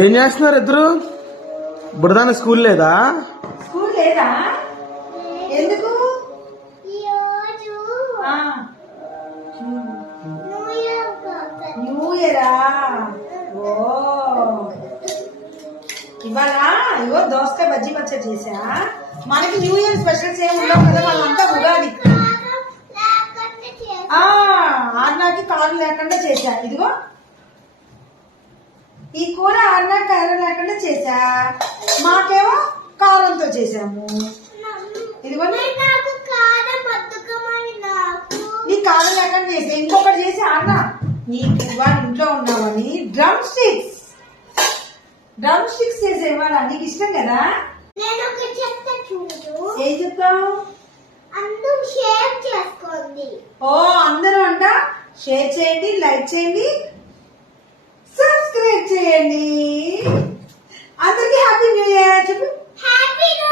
ఏం చేస్తున్నారు ఇద్దరు? బుడదాన స్కూల్ లేదా? స్కూల్ లేదా? ఎందుకు? న్యూ ఇయరా? ఓ ఇవాళ ఇవో దోసకాయ బజ్జీ పచ్చడి చేసా. మనకి న్యూ ఇయర్ స్పెషల్స్ ఏమి ఉండవు కదా, వాళ్ళంతా ఉగాది. ఆర్నాకి కారం లేకుండా చేసా. ఇదిగో ఈ కూర ఆర్నాకి కారం లేకుండా చేసా, మాకేమో కారంతో చేసాము. ఇదిగో నీ కారం లేకుండా చేసా. ఇంకొకటి చేసి ఆర్నా నీకు ఇవాళ ఇంట్లో ఉన్నావని డ్రమ్ స్టిక్స్ చేసే ఇవాళ. నీకు ఇష్టం కదా? ఏం చెప్తావు? ఓ అందరూ అంట షేర్ చేయండి, లైక్ చేయండి,